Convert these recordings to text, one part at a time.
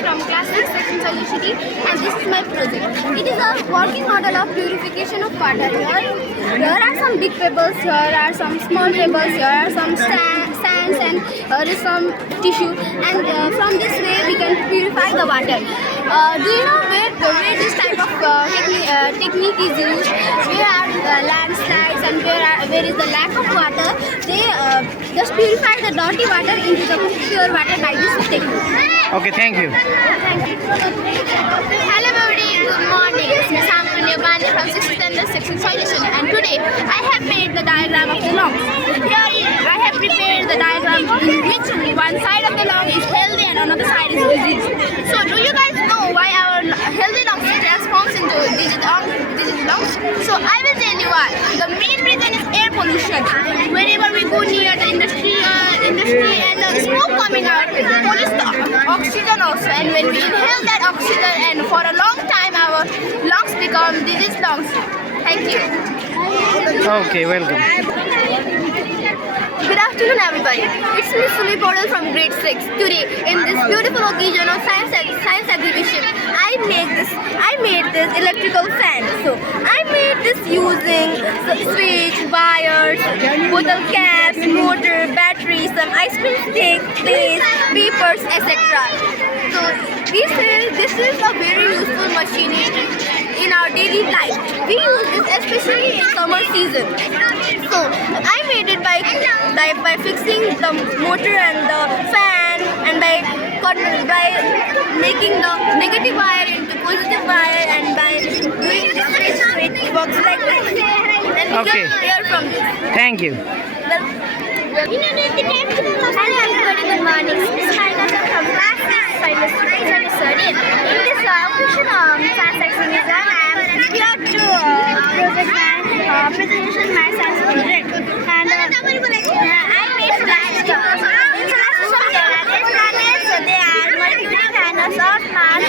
from class 6 section City, and this is my project. It is a working model of purification of water. Here are some big pebbles, here are some small pebbles, here are some sands, and here is some tissue, and from this way we can purify the water. Do you know where this type of technique is used? Where are landslides and where is the lack of water? They just purify the dirty water into the pure water by this technique. Okay, thank you. Thank you. Hello everybody, good morning. This is Sampunya Bani from 6th standard section solution, and today I have made the diagram of the lungs. Here I have prepared the diagram in which one side of the lung is healthy and another side is disease. So do you guys know why our healthy lungs transforms into diseased lungs? So I will tell you why. The main reason is air pollution. Whenever we go near the industry and the smoke coming out pollutes the oxygen also, and when we inhale that oxygen, and for a long time our lungs become diseased lungs. Thank you. Okay, welcome. Good afternoon everybody. It's me Sumi Podal from grade 6. Today in this beautiful occasion of science exhibition, I made this electrical fan. So I made this using switch, wires, bottle caps, motor, battery, some ice cream stick, plates, papers, etc. So this is a very useful machine in our daily life. We use this especially in summer season. So I made it by fixing the motor and the fan, and by making the negative wire into positive wire, and by doing this switch box like this. And we Okay. can hear from this. Thank you. Hello everybody, good morning. This is Naina from class 6 science study. In this occasion science exhibition, I am here to present my presentation my science project, and I made flash. In flash system there are 10 planets. So they are Mercury, Venus, Earth, Mars,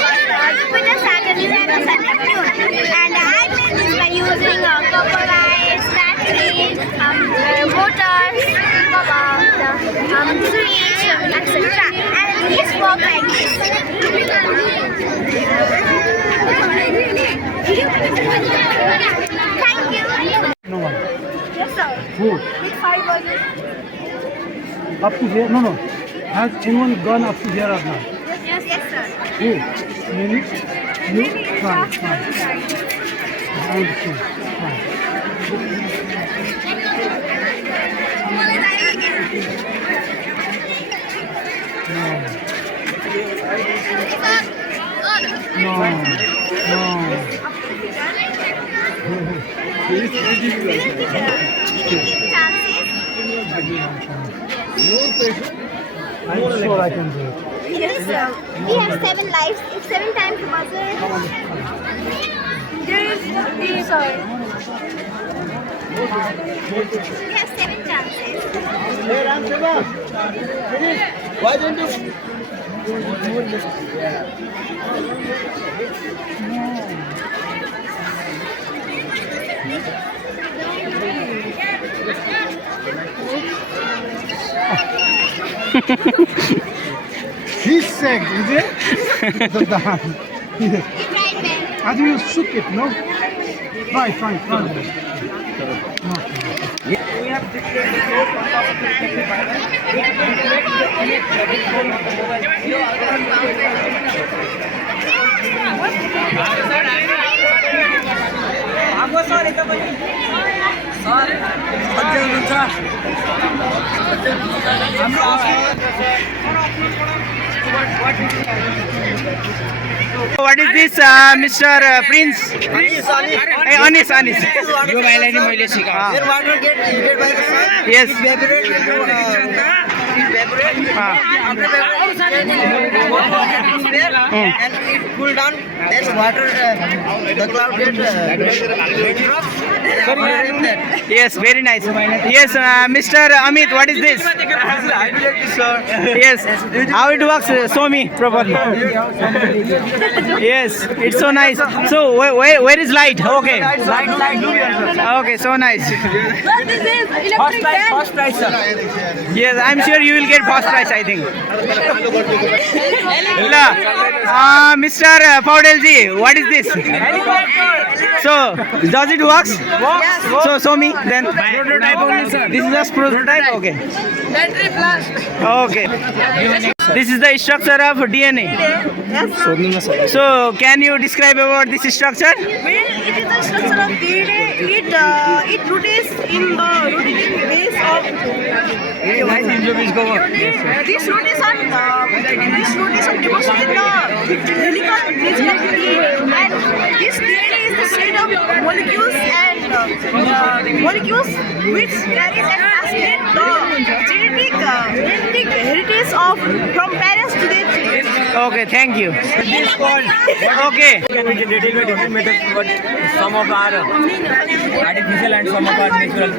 Jupiter, Saturn, Uranus, and Neptune. And I made this by using copper wires, batteries, motors, switch, etc. And these work like this. Thank you. No one. Yes, sir. Who? With 5 verses. Up to here? No, no. Has anyone gone up to here or not? Yes, sir. Who? Many? You? Fine, fine. I understand. Fine. No. No. I'm sure I can do it. Yes, sir. We have 7 lives. If 7 times the buzzer. There is sorry. We have 7 chances. Why don't you? He's sick, is it? The hand. Yes. Right there. I think you shook it, no? Right, fine, fine. What is this, Mr. Prince? Anis. यो भाइलाई नि मैले सिकाएँ. Their water get heated by the sun. Yes. It evaporate into evaporate. हाँ. After evaporation, more water is there, and it cool down, then water, the cloud get Yes, very nice. Yes, Mr. Amit, what is this? Yes, how it works? Show me properly. Yes, it's so nice. So where is light? Okay. Okay, so nice. First prize, sir. Yes, I'm sure you will get first prize, I think. Mr. Paudelji, what is this? So, does it work? So, show me then. Prototype only, sir. This is just prototype? Okay. Okay. This is the structure of DNA. So, can you describe about this structure? When it is the structure of DNA, it rotates in the base of this rotation deposits in the helical nucleus, and this DNA is the set of molecules and molecules which carries and transmit the genetic heritage of from parents to their children. Okay, thank you. Okay. Can we get different methods, but some of are artificial and some of are natural.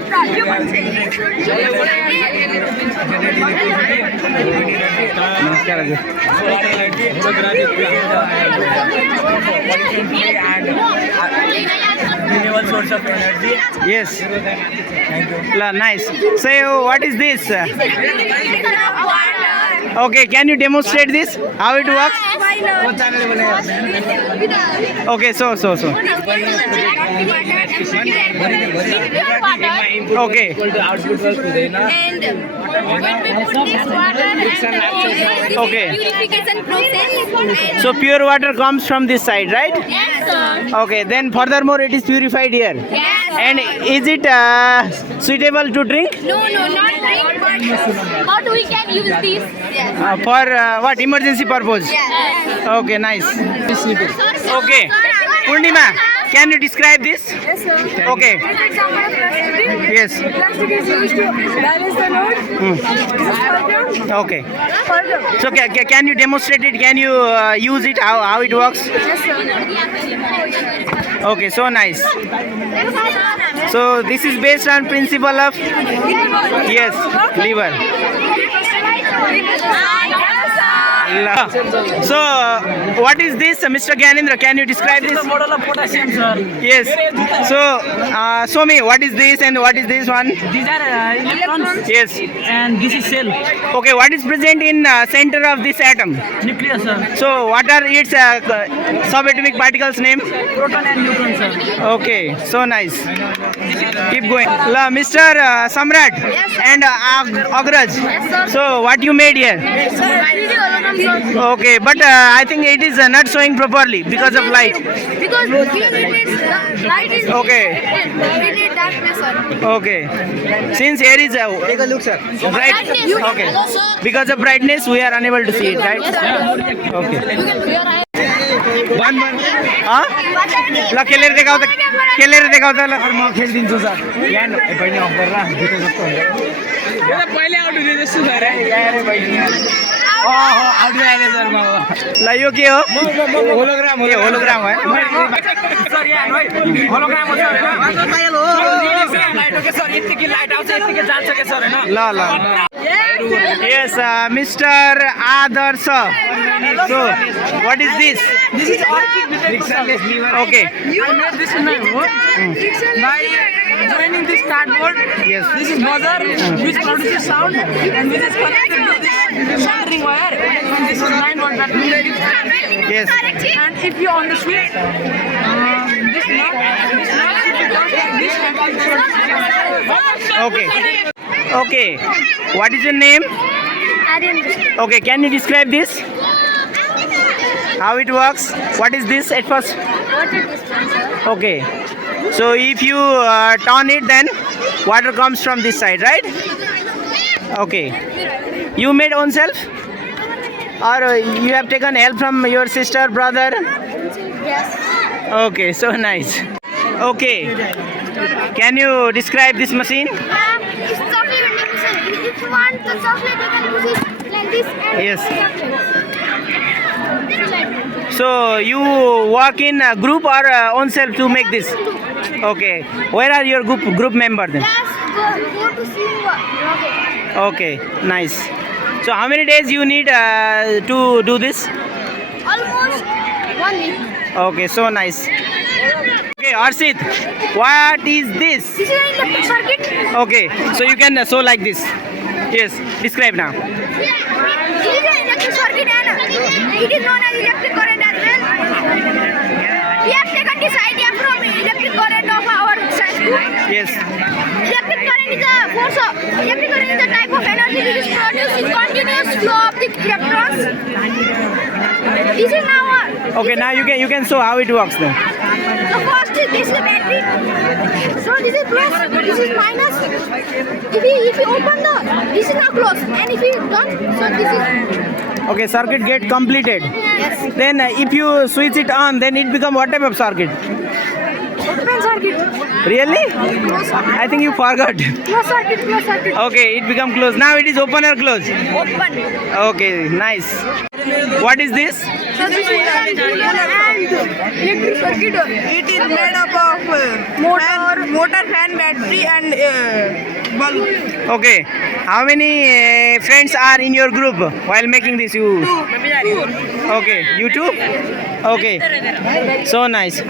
Renewable source of energy. Yes. Thank you. Nice. So, what is this? Okay, can you demonstrate this? How it works? Okay, so. Okay. And when we put this water and Okay. purification process. So pure water comes from this side, right? Yes, sir. Okay, then furthermore it is purified here. Yes. And is it suitable to drink? No, not drink, but we can use this. Yes. For what? Emergency purpose? Yes. Okay, nice. Okay. Purnima, can you describe this? Yes, sir. Okay. Example of plastic. Yes. Plastic is used to balance the load. This is further. Okay. So can you demonstrate it? Can you use it? How it works? Yes, sir. Okay, so nice. So this is based on principle of yes, liver. So what is this, Mr. Gyanendra? Can you describe this? The model of potassium, sir. Yes. So show me what is this and what is this one? These are electrons. Yes. And this is cell. Okay, what is present in center of this atom? Nucleus, sir. So what are its subatomic particles name? Proton and neutron, sir. Okay, so nice. Keep going. Mr. Samrat and Agraj. So what you made here? Okay, but I think it is not showing properly because of light. Because light is Okay. we need darkness, sir. Okay. Since here is Take a look, sir. bright. Okay. Because of brightness, we are unable to see it, right? Okay. One more. हाँ? ला खेलेर देखाओ त ल म खेलिदिन्छु sir यहाँ बहिनी of गरेर जिते जस्तो हुन्छ पहिले आउट हुँदै जस्तो छ रे आउट आएन सर म ल यो के हो होलोग्राम ए होलोग्राम है सर यहाँ है होलोग्राम हो सर हैन लाइट हो के सर यतिकै लाइट आउँछ यतिकै जान्छ के सर हैन ल yes Mr. Adarsh. So what is this? This is frictionless lever. Okay. I made this in my home by joining this cardboard. Yes. This is buzzer which produces sound, and this is connected to this soldering wire. And this is 9-volt battery. Yes. And if you on the switch, this knob should be down like this. Okay. Okay. What is your name? Okay. Can you describe this? How it works? What is this at first? Okay. So if you turn it, then water comes from this side, right? Okay. You made own self? Or you have taken help from your sister, brother? Yes. Okay, so nice. Okay. Can you describe this machine? It's chocolate vending machine. If you want the chocolate, you can use it like this. And Yes. chocolate. So you work in a group or own self to make this? Okay. Where are your group members then? Just go to see what. Okay, nice. So how many days you need to do this? Almost 1 week. Okay, so nice. Okay, Arshit, what is this? This is an electric circuit. Okay, so you can show like this. Yes, describe now. This is an electric circuit and it is known as electric current as well. We have taken this idea from electric current of our science group. Yes. Electric current is a force of, electric current is a type of energy which is produced in continuous flow of the electrons. This is now Okay, now you can show how it works then. so first this is the battery. So this is plus, this is minus. If you open this is now closed, and if you don't, so this is Okay, circuit get completed. yes. Then if you switch it on, then it become what type of circuit? Open circuit, Really? I think you forgot. close circuit, close circuit. Okay, it become closed. Now it is open or closed? Open. Okay, nice. What is this? So this is electric circuit. It is made up of motor, fan, battery, and bulb. Okay, how many friends are in your group while making this? You? Okay, you too? Okay, so nice.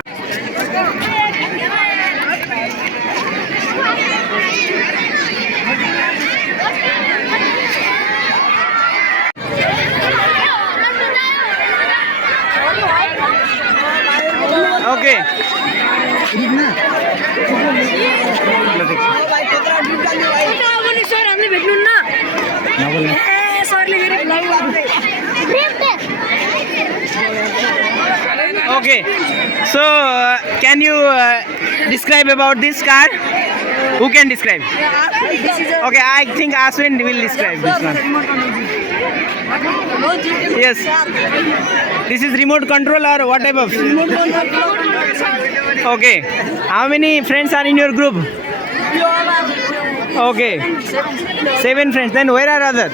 Okay. Okay. So, can you describe about this car? Who can describe? Okay, I think Ashwin will describe this one. Yes. This is remote control or what type of? Okay. How many friends are in your group? Okay. 7 friends. Then where are others?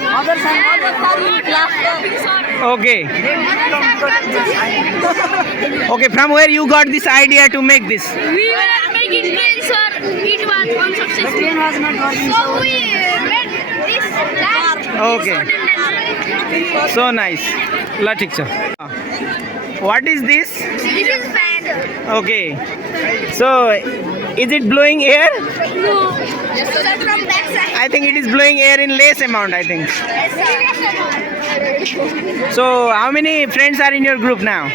Okay. Okay. From where you got this idea to make this? We were making trains, sir. It was unsuccessful. So we made this car. Okay. So nice. La ठीक छ. What is this? This is fan. Okay. So, is it blowing air? No. Yes, sir. From that side. I think it is blowing air in less amount, I think. Yes, sir. So, how many friends are in your group now?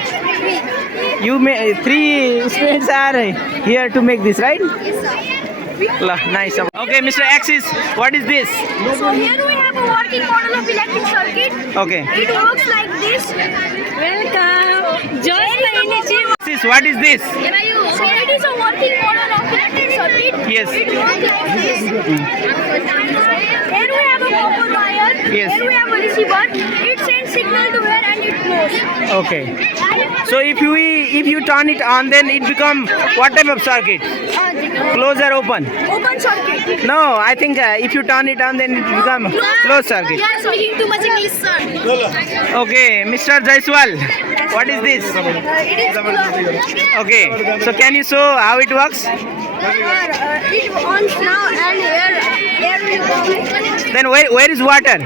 You 3 friends are here to make this, right? Yes, sir. Nice. Okay, Mr. Axis, what is this? So here we have a working model of electric circuit. Okay. It works like this. Welcome. Join the initiative. Axis, what is this? So it is a working model of electric circuit. Yes. It works like this. Here we have a copper wire. Yes. Here we have a receiver. It sends signal to here and it blows. Okay. So if you turn it on, then it become what type of circuit? Close or open? Open circuit. No, I think if you turn it on, then it become closed circuit. You are speaking too much English, sir. Okay, Mr. Jaiswal, what is this? It is closed. Okay, so can you show how it works? It on now and here will go. Then where is water?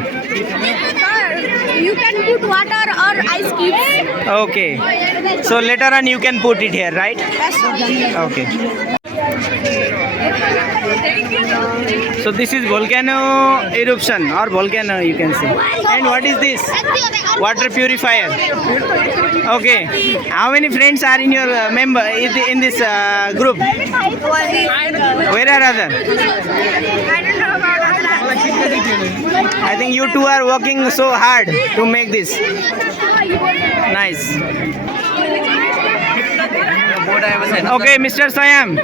Sir, you can put water or ice cubes. Okay, so later on you can put it here, right? Yes, sir. Okay. So this is volcano eruption or volcano, you can say. And what is this? Water purifier. Okay. How many friends are in your member in this group? Where are other? I don't know about other. I think you two are working so hard to make this. Nice. Okay, Mr. Sayam,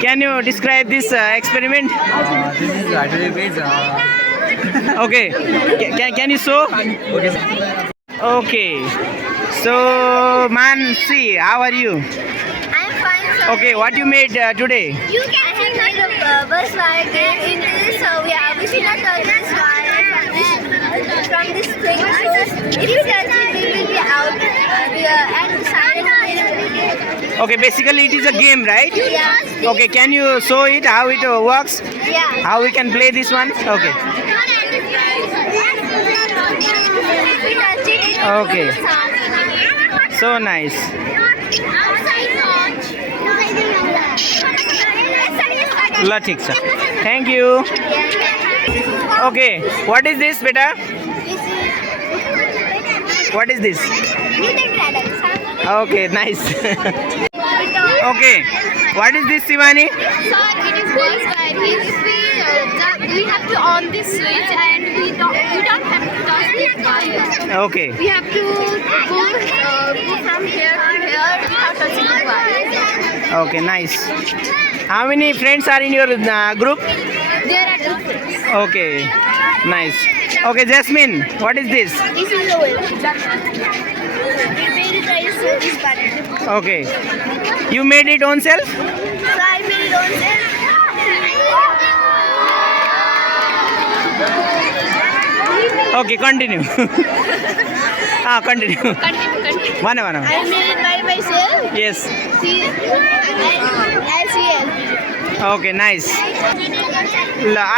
can you describe this experiment? This is artillery base. Okay, can you show? Okay, so Mansi, how are you? I'm fine, sir. Okay, what you made today? You can see the bus wire in this. We should not touch this wire from this thing. So if you touch it, it will be out and silent. Okay, basically it is a game, right? Yes. Okay, can you show it how it works? Yeah. How we can play this one? Okay. Okay. So nice. La ठीक sir. Thank you. Okay, what is this, beta? What is this? Okay, nice. Okay, what is this, Shivani? Sir, it is bus ride. We have to on this switch and we don't have to touch this wire. Okay, We have to go from here to here without touching the wire. okay, nice. How many friends are in your group? There are two things. Okay, nice. Okay, Jasmine, what is this? This is the way. It made it right so this button. Okay, you made it own self? So I made it on there. Okay, continue. Continue. Continue. One. I made it by myself. Yes. LCL. Okay, nice.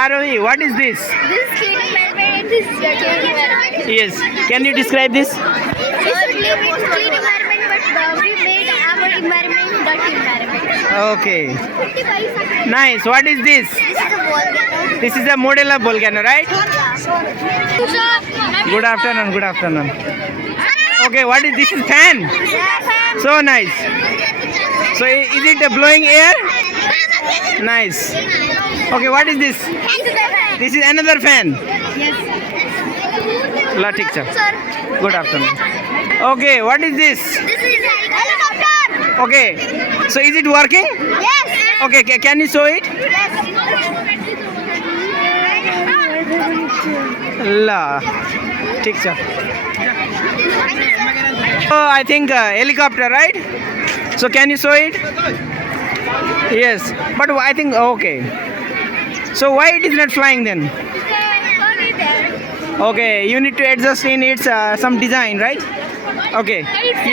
Arohi, what is this? This clean environment, this is your clean environment. Yes. Can you describe this? This is clean environment, but we made our environment dirty environment. Okay. Nice. What is this? This is a volcano. This is a model of volcano, right? Good afternoon. Good afternoon. Okay, what is this? Is fan? So nice. So is it blowing air? Nice. Okay, what is this? This is another fan. Yes. La ठीक sir. Sir. Good afternoon. Okay, what is this? This is helicopter. Okay. So is it working? Yes. Okay, can you show it? Yes. La ठीक sir. Oh, I think helicopter, right? So can you show it? Yes, but I think okay. So why it is not flying then? Okay, you need to adjust in its some design, right? Okay.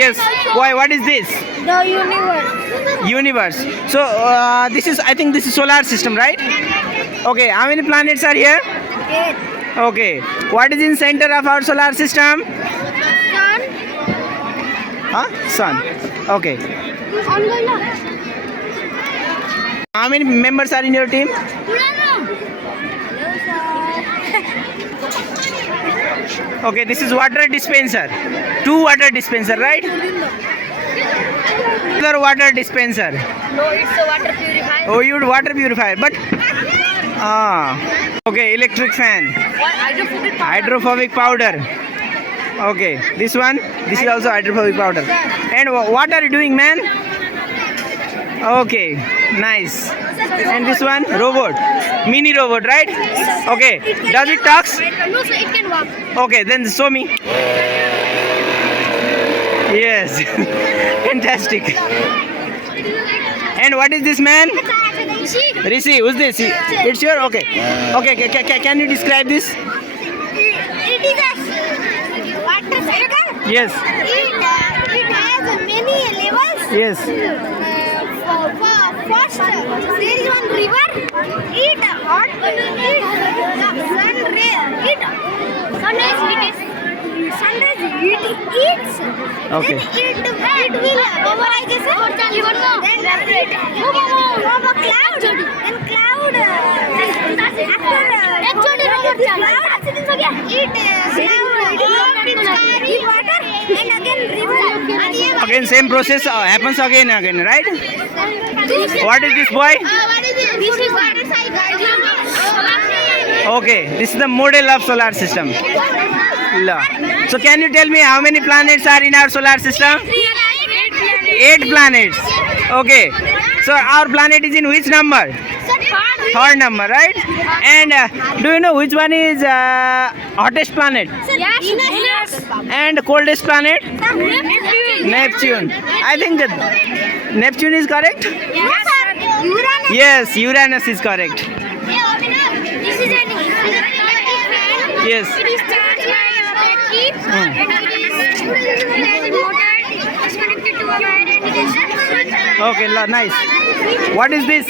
Yes. Why? What is this? The universe. Universe. So this is, I think this is solar system, right? Okay. How many planets are here? 8. Okay. What is in center of our solar system? Sun. Huh? Sun. Okay. How many members are in your team? Okay, this is water dispenser. 2 water dispenser, right? Another water dispenser. No, it's a water purifier. Oh, you water purifier, but okay, electric fan. Hydrophobic powder. Okay, this one. This is also hydrophobic powder. And what are you doing, man? Okay, nice. And this one, robot, mini robot, right? Okay, does it talks? No, sir, it can walk. Okay, then show me. Yes, fantastic. And what is this, man? Rishi, who's this? It's your, okay. Okay, can you describe this? It is a water cycle. Yes, It has many levels. yes. First, there is one river. It hot. Sunrise it eats. Okay. Then it will vaporize. Then evaporate. Form a cloud. Then cloud. Eat water and again river. Again, same process happens again, right? What is this, boy? This is water cycle. Okay, this is the model of solar system. La. So can you tell me how many planets are in our solar system? 8 planets. Okay. So our planet is in which number? Third number, right? And do you know which one is hottest planet Yes. and coldest planet? Neptune. I think that Neptune is correct. Yes, Uranus is correct. This is an Yes. It is charged by a battery and it is It's connected to a wire and it is Okay, nice. What is this?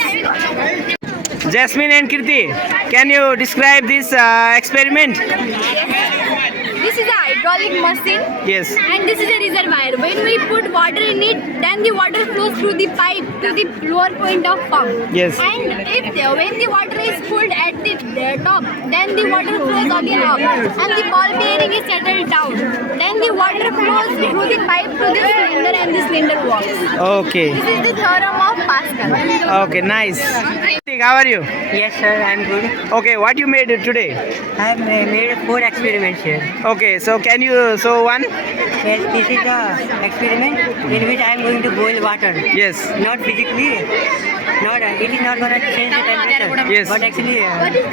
Jasmine and Kirti, can you describe this experiment? This is a hydraulic machine Yes. and this is a reservoir. When we put water in it, then the water flows through the pipe to the lower point of pump. Yes. And when the water is pulled at the top, then the water flows again up and the ball bearing is settled down. Then the water flows through the pipe to the cylinder and the cylinder works. Okay. This is the theorem of Pascal. Okay, nice. How are you? Yes, sir, I'm good. Okay, what you made today? I have made 4 experiments here. Okay, so can you show one? Yes, this is the experiment in which I am going to boil water. Yes. Not physically, it is not going to change the temperature. Yes. But actually,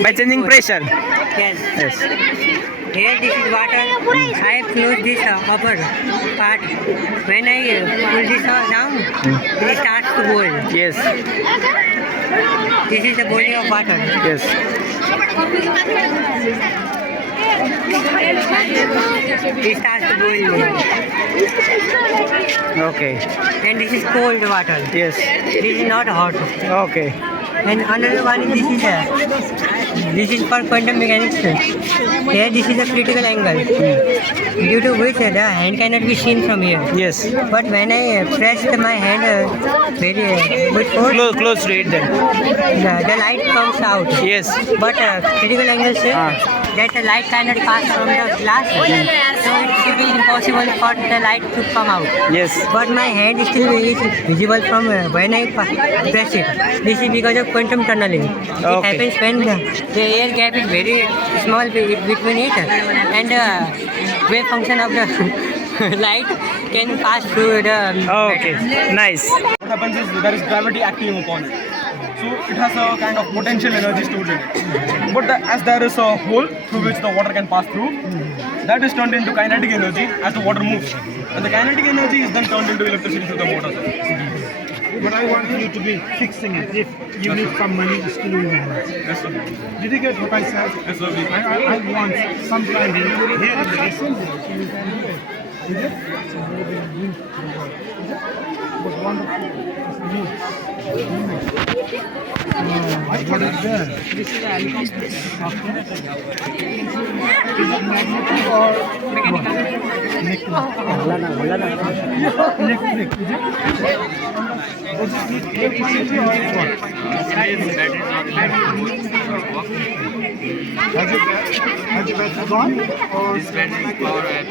By changing pressure. yes. Yes. Here this is water. I have closed this upper part. When I pull this down, it starts to boil. Yes. This is the boiling of water. Yes. It starts to boil. Okay. And this is cold water. Yes. This is not hot. Okay. And another one is this is for quantum mechanics. Here this is a critical angle due to which the hand cannot be seen from here. Yes. But when I pressed my hand very with force, Close to it then. the light comes out. Yes. But critical angle says that the light cannot pass from the glass, so it should be impossible for the light to come out. Yes. But my hand still is visible from when I press it. This is because of quantum tunneling. It happens when the air gap is very small between it and the wave function of the light can pass through the Okay. Nice. What happens is there is gravity acting upon it. So it has a kind of potential energy stored in it. But as there is a hole through which the water can pass through, that is turned into kinetic energy as the water moves. And the kinetic energy is then turned into electricity through the motor. But I want you to be fixing it. If you need some money, still you will. Yes, sir. Did you get what I said? Yes, sir. I want sometime here in the lesson. Is it? But wonderful. What is there? This is magnetic or mechanical? Electric. Is it? Does it need air quality or what? Has your battery gone? Or This battery is power at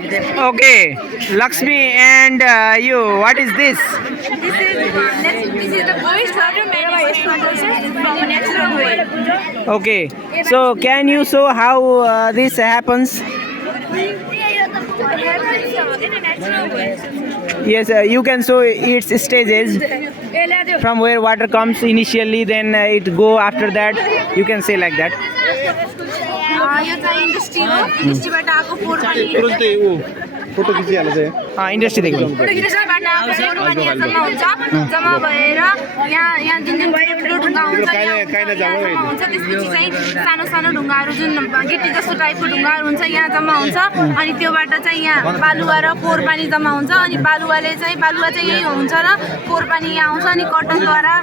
Okay. Lakshmi and you, what is this? This is the voice water manifestation process from a natural way. Okay. So can you show how this happens? It happens in a natural way. Yes, you can show its stages from where water comes initially, then it go after that. You can say like that. यो चाहिँ industry हो इन्डस्ट्रीबाट आएको फोहोर पानी photo खिचिहाल्छ इन्डस्ट्रीदेखि इन्डस्ट्रीबाट आएको फोहोर पानी यहाँ जम्मा हुन्छ जम्मा भएर यहाँ जुन जुन ठुलो ढुङ्गा हुन्छ यहाँ जम्मा हुन्छ त्यसपछि चाहिँ सानो सानो ढुङ्गाहरू जुन गिटी जस्तो टाइपको ढुङ्गाहरू हुन्छ यहाँ जम्मा हुन्छ अनि त्योबाट चाहिँ यहाँ बालुवा र फोहोर पानी जम्मा हुन्छ अनि बालुवा चाहिँ यही हुन्छ र फोहोर पानी यहाँ आउँछ अनि कटनद्वारा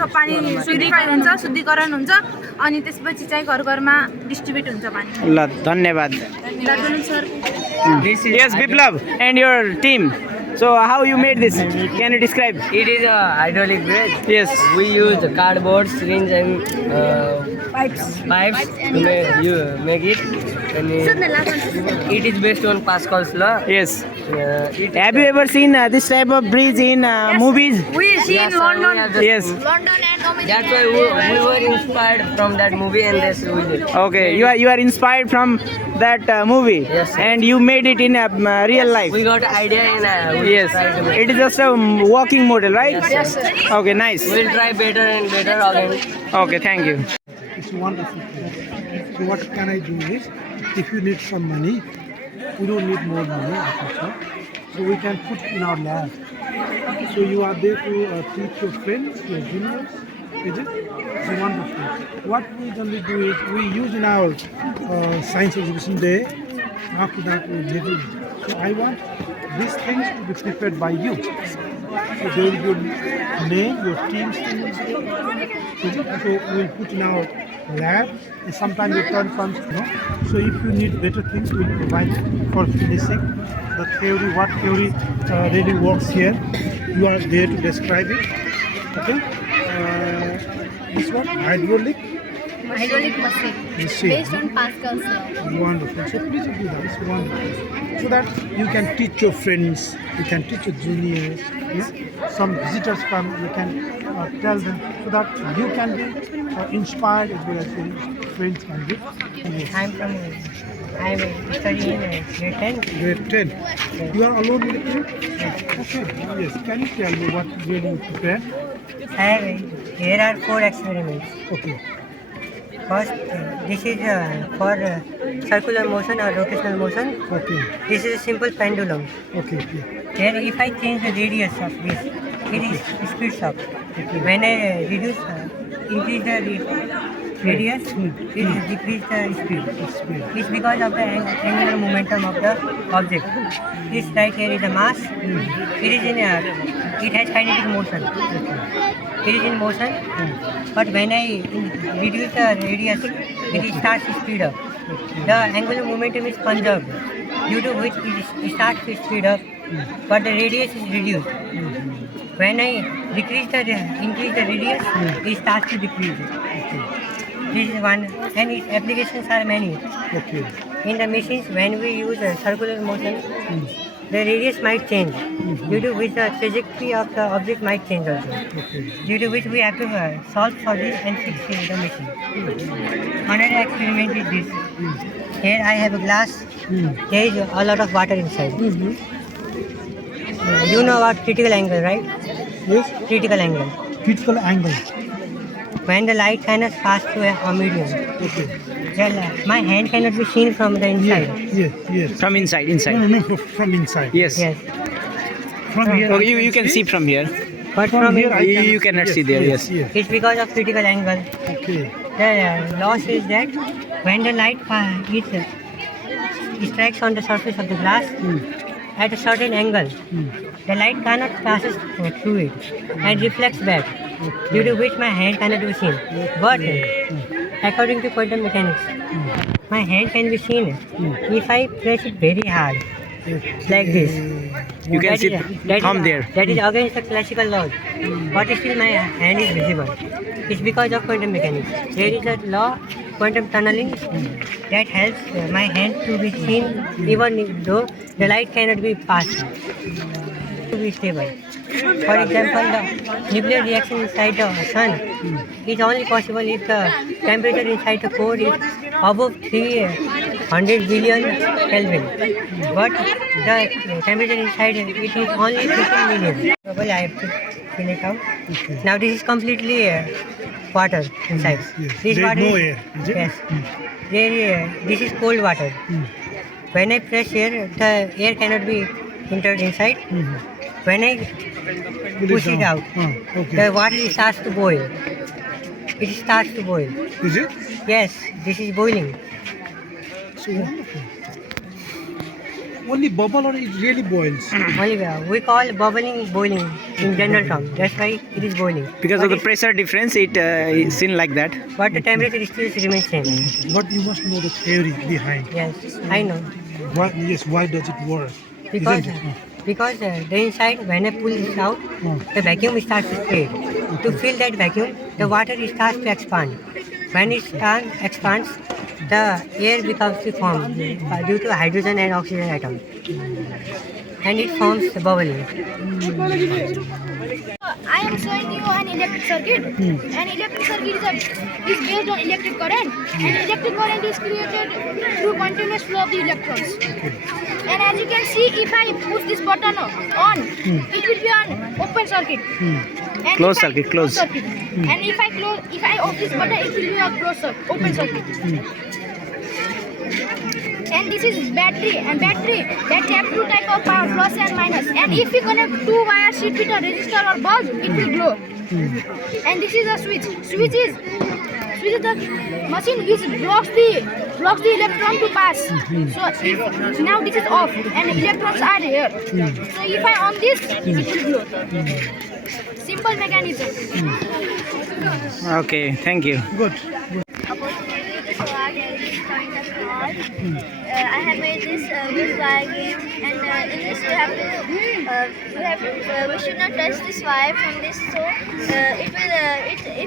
सब पानी शुद्धिकरण हुन्छ अनि त्यसपछि चाहिँ घर घरमा डिस्ट्रिब्युट हुन्छ पानी ल धन्यवाद sir Yes, Biplav and your team. So how you made this? Can you describe? It is a hydraulic press. Yes. We use cardboard, syringe and pipes to make it. And it is based on Pascal's law. Yes. Have you ever seen this type of bridge in movies? We see in London. Yes. London and That's why we were inspired from that movie and this we did. Okay, you are inspired from that movie. Yes, sir. And you made it in real life. We got idea in Yes. It is just a walking model, right? Yes, sir. Okay, nice. We'll try better and better again. Okay, thank you. It's wonderful. So what can I do is, if you need some money, we don't need more money, I think so we can put in our lab. So you are there to teach your friends, your juniors, Is it? So wonderful. What we generally do is we use in our science exhibition day. After that, we give it. So I want these things to be prepared by you. So there will be your name, your team's name. Is it? So we'll put in our lab. And sometimes your turn comes. So if you need better things, we'll provide for finishing the theory. What theory really works here? You are there to describe it. Okay. This one, hydraulic machine based on Pascal's law. Wonderful. So please do that. It's wonderful. So that you can teach your friends, you can teach your juniors. Yeah? Some visitors come, you can tell them so that you can be inspired as well as your friends can be. Yes. I'm studying grade 10. Grade 10. You are alone in the group? Okay. Yes. Can you tell me what really you prepared? Here are 4 experiments. Okay. First, this is for circular motion or rotational motion. Okay. This is a simple pendulum. Okay. Here, if I change the radius of this, it speeds up. When I increase the radius, it decrease the speed. It's because of the angular momentum of the object. This right here is a mass. It has kinetic motion. It is in motion, but when I reduce the radius, it starts to speed up. The angular momentum is conserved, due to which it starts to speed up, but the radius is reduced. When I increase the radius, it starts to decrease. This is one, and its applications are many. Okay. In the machines, when we use circular motion, the radius might change, due to which the trajectory of the object might change also. Due to which we have to solve for this and fix the machine. Another experiment is this. Here I have a glass. There is a lot of water inside. You know about critical angle, right? Yes. Critical angle. Critical angle. When the light cannot pass through a medium. Okay. My hand cannot be seen from the inside. Yes. From inside. No, from inside. Yes. Yes. From here. Okay, you can see from here. But From here, You cannot see there. Yes. it's because of critical angle. Okay. The law says that when the light strikes on the surface of the glass at a certain angle, the light cannot pass through it and reflects back, due to which my hand cannot be seen. But according to quantum mechanics, my hand can be seen if I press it very hard, like this. You can see from there. That is against the classical laws, but still my hand is visible. It's because of quantum mechanics. There is a law, quantum tunneling, that helps my hand to be seen even though the light cannot be passed, to be stable. For example, the nuclear reaction inside the sun is only possible if the temperature inside the core is above 300 billion Kelvin. But the temperature inside it is only 15 million. Well, I have to fill it out. Okay. Now this is completely water inside. Yes. This There is water no air, is it? Yes. This is cold water. When I press here, the air cannot be entered inside. When I push it out, Okay. the water starts to boil. It starts to boil. Is it? Yes, this is boiling. So wonderful. Only bubble or it really boils? Only we call bubbling boiling in general term. That's why it is boiling. Because of the pressure difference, it is seen like that. But the temperature still remains same. But you must know the theory behind. Yes, I know. Why does it work? Because Isn't it? because the inside, when I pull it out, the vacuum starts to spread. To fill that vacuum, the water starts to expand. When it expands, the air becomes to form due to hydrogen and oxygen atoms, and it forms the bubbling. I am showing you an electric circuit. An electric circuit is based on electric current. And electric current is created through continuous flow of the electrons. And as you can see, if I push this button on, it will be an open circuit. And Closed if I- circuit, closed. circuit. And if I off this button, it will be a closed circuit, open circuit. And this is battery, and battery have two type of power, plus and minus. And if you connect two wires with a resistor or bulb, it will glow. And this is a switch. Switch is the machine which blocks the electron to pass. So if now this is off and electrons are here. So if I on this, it will blow. Simple mechanism. Okay, thank you. Good. I have made this wire game, and in this we should not touch this wire from this. So if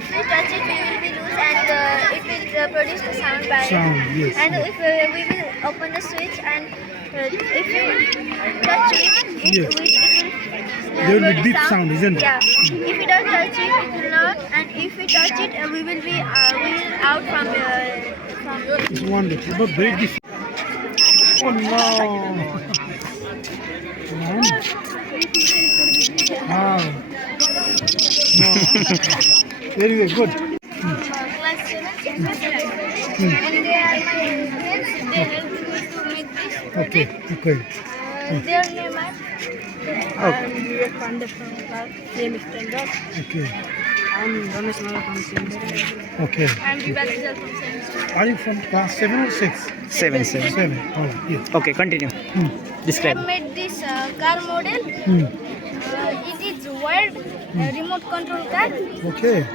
we touch it, we will be loose, and it will produce the sound pattern. Sound, yes. And if we will open the switch, and if we touch it, Yes. it will. There will be produce deep sound, isn't it? Yeah. If we don't touch it, it will not, and if we touch it, we will be out from It's wonderful, but very difficult. Oh no! Man. Wow. No. Very good. class 7, 6, and they are my friends. They helped me to make this Okay. project. Okay. Their name are Okay. I'm Ramesh Mala from Siemens. Okay. I'm Vibhasidhar from St. Are you from class 7 or 6? 7, 7. 7. Oh, yes. Okay, continue. I Describe. made this car model. It is wired remote control car. Okay.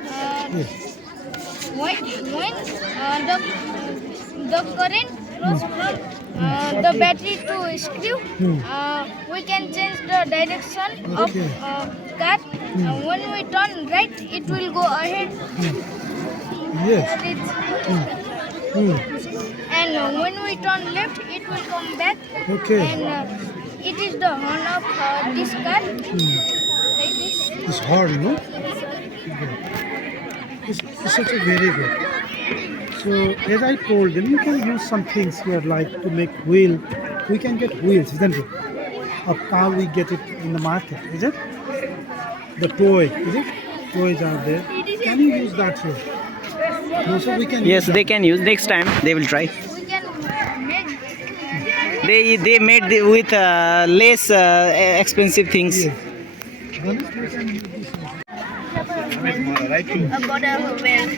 Yes. When the current flows from the battery to screw, we can change the direction of Okay. car. When we turn right, it will go ahead. Yes. And when we turn left, it will come back. Okay. And it is the horn of this car, like this. It's hard, no? It's such a very good. So as I told them, you can use some things here like to make wheel. We can get wheels, isn't it? Of how we get it in the market, is it? The toy, is it? Toys are there. Can you use that here? No, so we can Yes, use they can use. Next time they will try. We can make They made with less expensive things. Yes. Ganesh, we can use this one. about our well.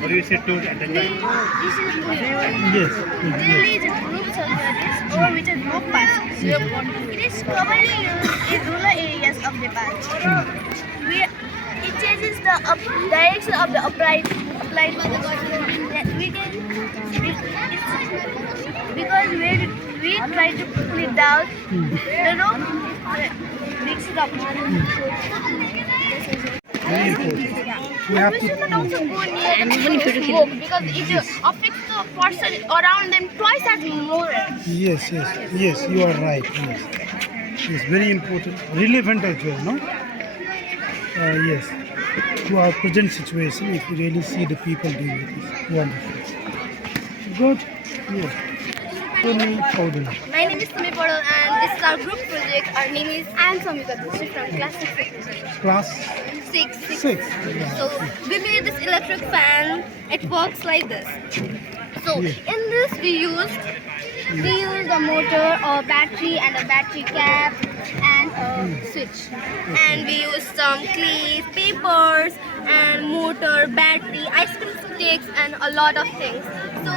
What do you say to This is wheel. Yes. There is groups of this or which are group parts. It is commonly used in rural areas of Nepal. It changes the direction of the applied we can because we try to pull it down, the rope makes it up. Very important. We have We should not to. also go near smoke because it affects the person around them twice as more. Yes, you are right. Yes, it's very important, relevant as well, no? Yes, to our present situation, if we really see the people doing it, wonderful. Good. Yes. Tell me, Paudin. My name is Sumi Podol and this is our group project. Our name is I am Samita Doshi from class 6. Class 6. 6. So we made this electric fan. It works like this. So in this we used a motor, a battery and a battery cap and a switch. And we used some clays, papers and motor, battery, ice cream sticks and a lot of things. So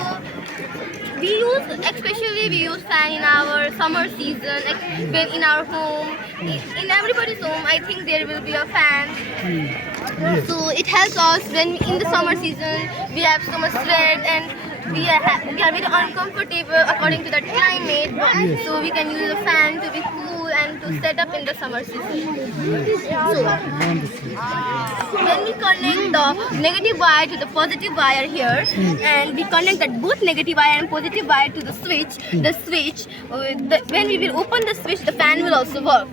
we use fan in our summer season, like when in our home, in everybody's home, I think there will be a fan. Yes. So it helps us when in the summer season we have so much sweat and we are very uncomfortable according to the climate. So we can use a fan to be cool and to set up in the summer season. So Wonderful. when we connect the negative wire to the positive wire here, and we connect that both negative wire and positive wire to the switch, when we will open the switch, the fan will also work.